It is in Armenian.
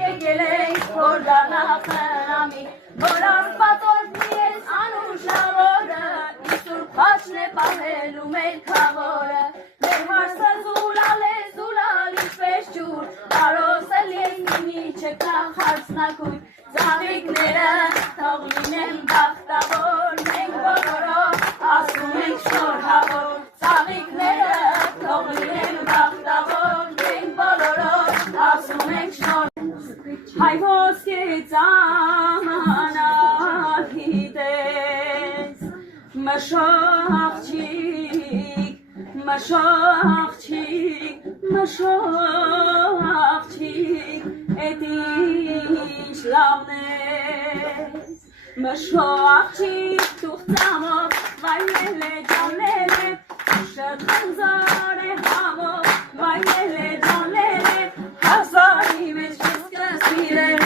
եկել ենք որ դառնանք խնամի որ Աստվածորդ ես անուշավորը Իսուր խաչն է պահելու մեր քավորը մեր հարսը զուլալ է զուլալ ինչպես ջուր Արոսել ես ինի չկան խարցնակույն Ծաղիկները թող լինեն բախտավոր մենք բոլորով ասում ենք շնորհավոր Ծաղիկները թող լինեն բախտավոր մենք բոլորով ասում ենք շնորհավոր Հայ ոսկե ծանահիտես մշաղչիկ էդ ինչ լավն ես Մշաղչիկ թուղթամով վայել է ջանել է Շտխնձար է համով վայել է ջանել է Հազարի մեջ ես կսիրեմ